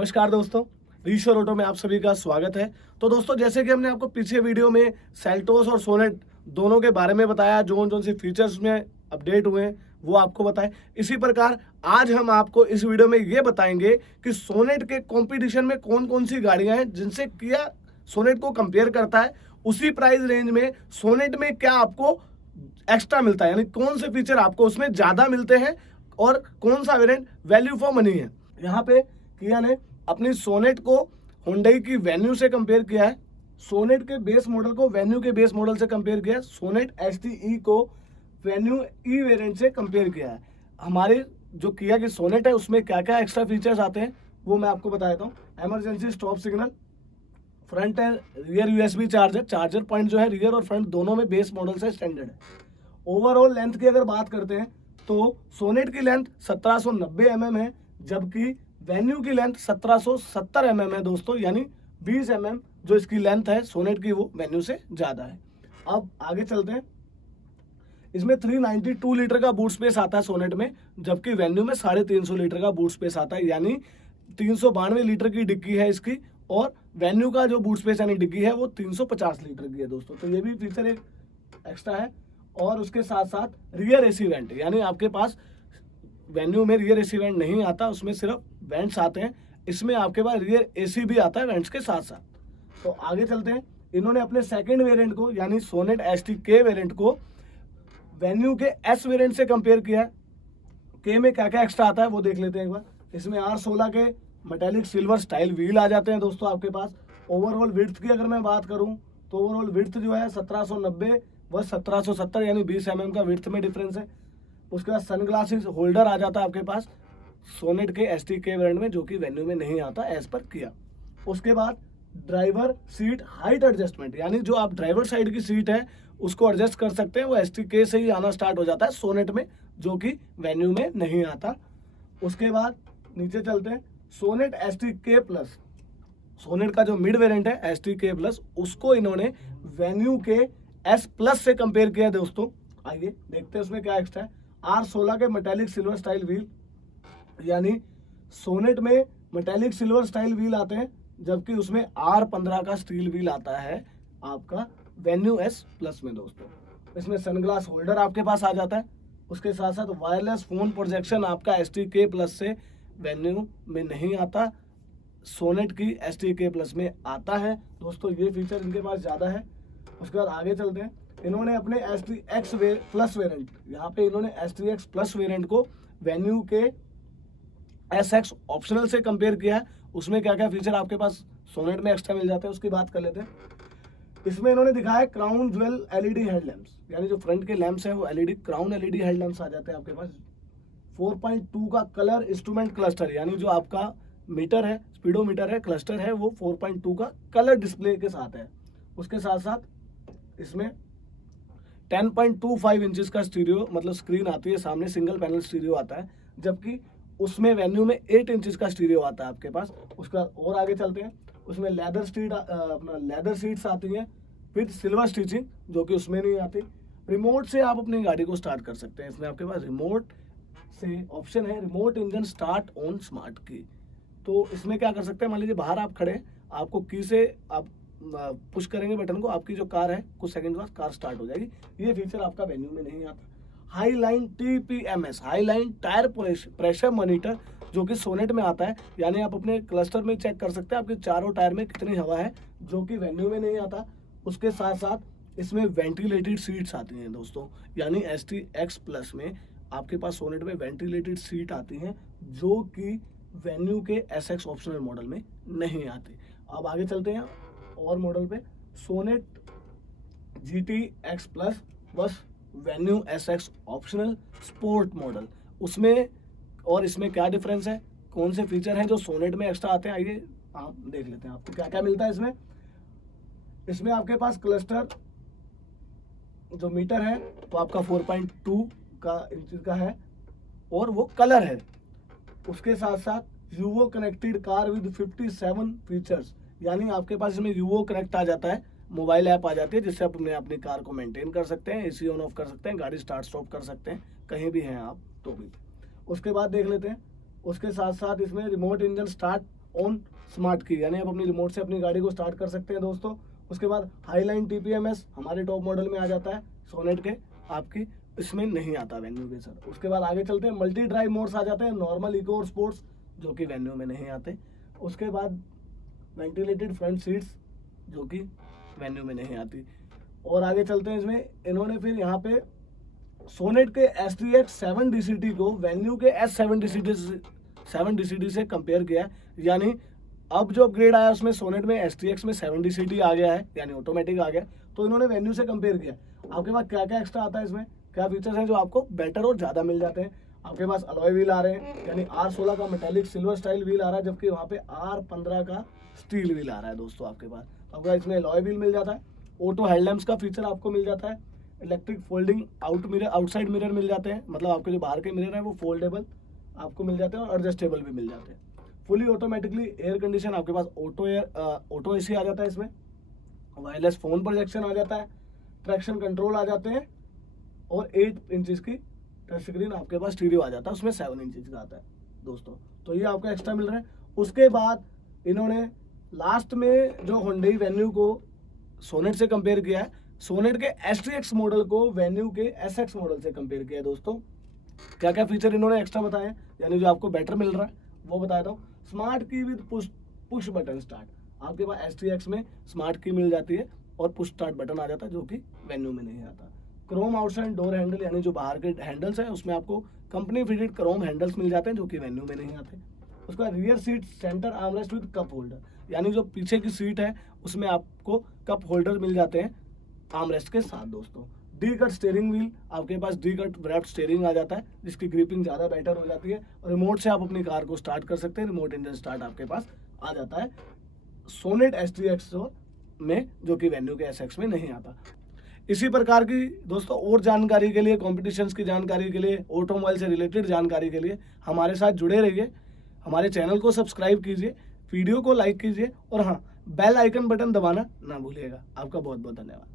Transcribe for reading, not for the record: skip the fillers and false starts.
नमस्कार दोस्तों, रीशोर ऑटो में आप सभी का स्वागत है। तो दोस्तों, जैसे कि हमने आपको पीछे वीडियो में सेल्टोस और सोनेट दोनों के बारे में बताया, जो से फीचर्स में अपडेट हुए हैं वो आपको बताएं। इसी प्रकार आज हम आपको इस वीडियो में ये बताएंगे कि सोनेट के कंपटीशन में कौन कौन सी गाड़ियां हैं जिनसे किया सोनेट को कंपेयर करता है। उसी प्राइस रेंज में सोनेट में क्या आपको एक्स्ट्रा मिलता है, यानी कौन से फीचर आपको उसमें ज़्यादा मिलते हैं और कौन सा वेरिएंट वैल्यू फॉर मनी है। यहाँ पे किया ने अपनी सोनेट को हुंडई की वेन्यू से कंपेयर किया है, सोनेट के बेस मॉडल को वेन्यू के बेस मॉडल से कंपेयर किया है, सोनेट एसटी को वेन्यू ई वेरिएंट से कंपेयर किया है। हमारे जो किया कि सोनेट है उसमें क्या क्या एक्स्ट्रा फीचर्स आते हैं वो मैं आपको बता देता हूँ। Emergency stop signal, front end rear USB charger point जो है रियर और फ्रंट दोनों में बेस मॉडल से स्टैंडर्ड है। ओवरऑल लेंथ की अगर बात करते हैं तो सोनेट की लेंथ 1790 mm है, जबकि वेन्यू की लेंथ 1770 mm है दोस्तों, यानी 20 mm जो इसकी लेंथ है सोनेट की वो वेन्यू से ज़्यादा है। अब आगे चलते हैं। इसमें 392 लीटर का बूट स्पेस आता है सोनेट में, जबकि वेन्यू में 350 लीटर का बूट स्पेस आता है, यानी 392 लीटर की डिग्गी है इसकी, और वेन्यू का जो बूट स्पेस यानी डिग्गी है वो 350 लीटर की है दोस्तों। तो ये भी फीचर एक एक्स्ट्रा है। और उसके साथ साथ रियर एसी वेंट, यानी आपके पास वेन्यू में रियर एसी वेंट नहीं आता, उसमें सिर्फ वेंट्स आते हैं, इसमें आपके पास रियर एसी भी आता है वेंट्स के साथ साथ। तो आगे चलते हैं। इन्होंने अपने सेकंड वेरिएंट को यानी सोनेट एसटी के वेरिएंट को वेन्यू के एस वेरिएंट से कंपेयर किया है। के में क्या क्या एक्स्ट्रा आता है वो देख लेते हैं एक बार। इसमें R16 के मेटेलिक सिल्वर स्टाइल व्हील आ जाते हैं दोस्तों आपके पास। ओवरऑल विड्थ की अगर मैं बात करूं तो ओवरऑल विड्थ जो है 1790 व 1770, यानी 20 mm का विड्थ में डिफरेंस है। उसके बाद सनग्लासेस होल्डर आ जाता है आपके पास सोनेट के एसटी के वेरिएंट में, जो कि वेन्यू में नहीं आता एज पर किया। उसके बाद ड्राइवर सीट हाइट एडजस्टमेंट, यानी जो आप ड्राइवर साइड की सीट है उसको एडजस्ट कर सकते हैं, वो एसटी के से ही आना स्टार्ट हो जाता है सोनेट में, जो कि वेन्यू में नहीं आता। उसके बाद नीचे चलते हैं। सोनेट एसटी के प्लस, सोनेट का जो मिड वेरिएंट है एसटी के प्लस, उसको इन्होंने वेन्यू के एस प्लस से कंपेयर किया है दोस्तों। आइए देखते हैं उसमें क्या एक्स्ट्रा है। R16 के मेटेलिक सिल्वर स्टाइल व्हील, यानी सोनेट में मेटेलिक सिल्वर स्टाइल व्हील आते हैं, जबकि उसमें R15 का स्टील व्हील आता है आपका वेन्यू एस प्लस में दोस्तों। इसमें सनग्लास होल्डर आपके पास आ जाता है। उसके साथ साथ वायरलेस फोन प्रोजेक्शन आपका एसटी के प्लस से वेन्यू में नहीं आता, सोनेट की एसटी के प्लस में आता है दोस्तों। ये फीचर इनके पास ज़्यादा है। उसके बाद आगे चलते हैं। इन्होंने अपने STX प्लस वेरिएंट, यहाँ पे इन्होंने STX प्लस वेरिएंट को वेन्यू के SX ऑप्शनल से कंपेयर किया है। उसमें क्या क्या फीचर आपके पास सोनेट में एक्स्ट्रा मिल जाते हैं उसकी बात कर लेते हैं। इसमें इन्होंने दिखाया क्राउन ज्वेल LED हेडलैम्प्स, यानी जो फ्रंट के लैंप्स हैं वो क्राउन LED हेडलैम्प्स आ जाते हैं आपके पास। 4.2 का कलर इंस्ट्रूमेंट क्लस्टर, यानी जो आपका मीटर है, स्पीडोमीटर है, क्लस्टर है, वो 4.2 का कलर डिस्प्ले के साथ है। उसके साथ साथ इसमें 10.25 इंचेस का स्टीरियो मतलब स्क्रीन आती है सामने, सिंगल पैनल स्टीरियो आता है, जबकि उसमें वेन्यू में 8 इंचेस का स्टीरियो आता है आपके पास। उसका और आगे चलते हैं। उसमें लेदर सीट्स आती हैं विद सिल्वर स्टिचिंग, जो कि उसमें नहीं आती। रिमोट से आप अपनी गाड़ी को स्टार्ट कर सकते हैं। इसमें आपके पास रिमोट से ऑप्शन है remote engine start on smart की। तो इसमें क्या कर सकते हैं, मान लीजिए बाहर आप खड़े हैं, आपको की से आप पुश करेंगे बटन को, आपकी जो कार है कुछ सेकंड बाद कार स्टार्ट हो जाएगी। ये फीचर आपका वेन्यू में नहीं आता। High line TPMS, high line tyre pressure monitor, जो कि सोनेट में आता है, यानी आप अपने क्लस्टर में चेक कर सकते हैं आपके चारों टायर में कितनी हवा है, जो कि वेन्यू में नहीं आता। उसके साथ साथ इसमें वेंटिलेटेड सीट्स आती हैं दोस्तों, यानी STX प्लस में आपके पास सोनेट में वेंटिलेटेड सीट आती हैं, जो कि वेन्यू के SX ऑप्शनल मॉडल में नहीं आती। अब आगे चलते हैं और मॉडल पे। सोनेट GTX प्लस बस venue SX optional sport model, उसमें और इसमें क्या डिफरेंस है, कौन से फीचर हैं जो सोनेट में एक्स्ट्रा आते हैं, आइए आप देख लेते हैं आपको क्या क्या मिलता है इसमें। इसमें आपके पास क्लस्टर जो मीटर है तो आपका 4.2 का इंच का है और वो कलर है। उसके साथ साथ UVO connected car with 57 features, यानी आपके पास इसमें यूवो कनेक्ट आ जाता है, मोबाइल ऐप आ जाती है, जिससे आप अपनी कार को मेंटेन कर सकते हैं, AC ऑन ऑफ कर सकते हैं, गाड़ी स्टार्ट स्टॉप कर सकते हैं, कहीं भी हैं आप तो भी। उसके बाद देख लेते हैं। उसके साथ साथ इसमें remote engine start on smart की, यानी आप अपनी रिमोट से अपनी गाड़ी को स्टार्ट कर सकते हैं दोस्तों। उसके बाद हाईलाइन TPMS हमारे टॉप मॉडल में आ जाता है, सोनेट के आपकी इसमें नहीं आता वेन्यू के सर। उसके बाद आगे चलते हैं, मल्टी ड्राइव मोड्स आ जाते हैं, नॉर्मल, इको और स्पोर्ट्स, जो कि वेन्यू में नहीं आते। उसके बाद वेंटिलेटेड फ्रंट सीट्स जो कि वेन्यू में नहीं आती। और आगे चलते हैं, इसमें इन्होंने फिर यहाँ पे सोनेट के STX 7DCT को वेन्यू के S7DCT से कंपेयर किया है, यानी अब जो अपग्रेड आया उसमें सोनेट में STX में 7DCT आ गया है, यानी ऑटोमेटिक आ गया, तो इन्होंने वेन्यू से कंपेयर किया। आपके पास क्या क्या एक्स्ट्रा आता है, इसमें क्या फीचर्स हैं जो आपको बेटर और ज़्यादा मिल जाते हैं। आपके पास अलॉय व्हील आ रहे हैं, यानी R16 का मेटालिक सिल्वर स्टाइल व्हील आ रहा है, जबकि वहाँ पे R15 का स्टील व्हील आ रहा है दोस्तों आपके पास। आपका इसमें अलॉय व्हील मिल जाता है, ऑटो हेडलैम्प्स का फीचर आपको मिल जाता है, इलेक्ट्रिक फोल्डिंग आउटसाइड मिरर मिल जाते हैं, मतलब आपके जो बाहर के मिरर हैं वो फोल्डेबल आपको मिल जाते हैं और एडजस्टेबल भी मिल जाते हैं। फुली ऑटोमेटिकली एयर कंडीशन, आपके पास ऑटो AC आ जाता है इसमें, वायरलेस फ़ोन प्रोजेक्शन आ जाता है, ट्रैक्शन कंट्रोल आ जाते हैं, और 8 इंचज़ की टच स्क्रीन आपके पास स्टीरियो आ जाता है, उसमें 7 इंचज़ का आता है दोस्तों। तो ये आपको एक्स्ट्रा मिल रहा है। उसके बाद इन्होंने लास्ट में जो हुंडई वेन्यू को सोनेट से कंपेयर किया है, सोनेट के STX मॉडल को वेन्यू के SX मॉडल से कंपेयर किया है दोस्तों। क्या क्या फीचर इन्होंने एक्स्ट्रा बताए हैं, यानी जो आपको बेटर मिल रहा है वो बताता हूँ। स्मार्ट की विद पुश बटन स्टार्ट, आपके पास STX में स्मार्ट की मिल जाती है और पुश स्टार्ट बटन आ जाता है, जो कि वेन्यू में नहीं आता। क्रोम आउटसाइड डोर हैंडल, यानी जो बाहर के हैंडल्स हैं उसमें आपको कंपनी फिटेड क्रोम हैंडल्स मिल जाते हैं, जो कि वेन्यू में नहीं आते। उसका rear seat centre armrest with cup holder, यानी जो पीछे की सीट है उसमें आपको कप होल्डर मिल जाते हैं आर्मरेस्ट के साथ दोस्तों। डी कट स्टीयरिंग व्हील, आपके पास डी कट रैप्ड स्टीयरिंग आ जाता है, जिसकी ग्रिपिंग ज़्यादा बेटर हो जाती है, और रिमोट से आप अपनी कार को स्टार्ट कर सकते हैं, रिमोट इंजन स्टार्ट आपके पास आ जाता है सोनेट STX में, जो कि वेन्यू के SX में नहीं आता। इसी प्रकार की दोस्तों और जानकारी के लिए, कॉम्पिटिशन्स की जानकारी के लिए, ऑटोमोबाइल से रिलेटेड जानकारी के लिए हमारे साथ जुड़े रहिए। हमारे चैनल को सब्सक्राइब कीजिए, वीडियो को लाइक कीजिए, और हाँ, बेल आइकन बटन दबाना ना भूलिएगा। आपका बहुत बहुत धन्यवाद।